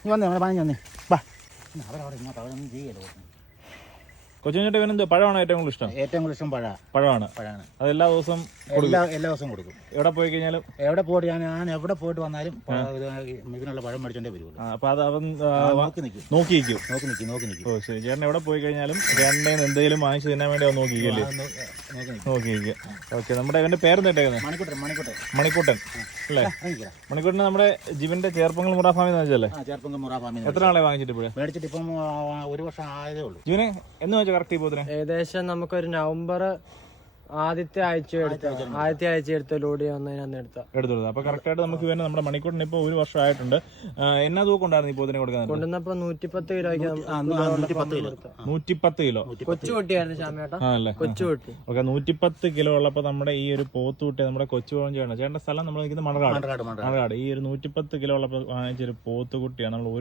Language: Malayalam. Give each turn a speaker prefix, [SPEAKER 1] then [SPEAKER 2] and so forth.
[SPEAKER 1] നീ വന്നേ നമ്മളെ പാഞ്ഞു വന്നേ ബാ അവരവിടെ ഇങ്ങോട്ട് അവരൊന്നും ചെയ്യല്ലോ.
[SPEAKER 2] കൊച്ചുകുഞ്ഞിട്ട് ഇവനെന്തോ പഴമാണോ ഏറ്റവും കൂടുതൽ ഇഷ്ടം?
[SPEAKER 1] ഏറ്റവും കൂടുതൽ ഇഷ്ടം
[SPEAKER 2] പഴമാണ്. അത് എല്ലാ ദിവസവും
[SPEAKER 1] എല്ലാ ദിവസവും കൊടുക്കും.
[SPEAKER 2] എവിടെ പോയി കഴിഞ്ഞാലും
[SPEAKER 1] എവിടെ പോയിട്ട് ഞാൻ എവിടെ പോയിട്ട് വന്നാലും ഇതിനുള്ള പഴം മേടിച്ചോണ്ടേ വരുള്ളൂ.
[SPEAKER 2] അപ്പൊ അത് അവൻ
[SPEAKER 1] നോക്കി
[SPEAKER 2] നോക്കി
[SPEAKER 1] നിൽക്കും.
[SPEAKER 2] ഓ ശരി. ചേട്ടൻ എവിടെ പോയി കഴിഞ്ഞാലും ചേട്ടൻ്റെ എന്തെങ്കിലും വാങ്ങിച്ചു തിന്നാൻ വേണ്ടി അവൻ നോക്കിക്കല്ലേ? നോക്കി ഓക്കെ. നമ്മുടെ ഇവന്റെ പേരെന്താ ഇട്ടേക്കുന്നത്? മണിക്കുട്ടൻ അല്ലേ? മണിക്കുട്ടൻ നമ്മുടെ ജീവന്റെ ചേർപ്പങ്ങൾ മുറ ഫാമിൽ വെച്ചല്ലേ? എത്ര നാളെ വാങ്ങിച്ചിട്ട് ഇപ്പോഴേ?
[SPEAKER 1] മേടിച്ചിട്ട് ഇപ്പം 1 വർഷം ആയതേ ഉള്ളൂ.
[SPEAKER 2] ജീവനെ എന്ന് വെച്ചാൽ കറക്റ്റ് പോത്തിന്
[SPEAKER 3] ഏകദേശം നമുക്കൊരു നവംബർ ആദ്യത്തെ ആഴ്ച എടുത്ത ലോഡ്
[SPEAKER 2] എടുത്തു. അപ്പൊ കറക്റ്റ് ആയിട്ട് നമുക്ക് ഇവനെ നമ്മുടെ മണിക്കൂറിന് ഇപ്പൊ 1 വർഷം ആയിട്ടുണ്ട്. എന്നാ തൂക്കം ഉണ്ടായിരുന്നു ഈ പോത്തിനെ കൊടുക്കാൻ?
[SPEAKER 3] കൊണ്ടുവന്നപ്പോ 110 കിലോയ്ക്ക്
[SPEAKER 2] 110 കിലോ
[SPEAKER 3] കൊച്ചുകുട്ടിയായിരുന്നു ശ്യാമേട്ടാ. കൊച്ചുകുട്ടി.
[SPEAKER 2] ഓക്കെ. 110 കിലോ ഉള്ളപ്പോ നമ്മുടെ ഈ ഒരു പോത്തുകുട്ടി നമ്മുടെ കൊച്ചുകുളം ചെയ്യണം. ചേട്ടന്റെ സ്ഥലം നമ്മൾ നിൽക്കുന്നത് മണർകാട്. ഈ ഒരു 110 കിലോ ഉള്ളപ്പോ വാങ്ങിച്ചൊരു പോത്തുകുട്ടിയാണ് നമ്മൾ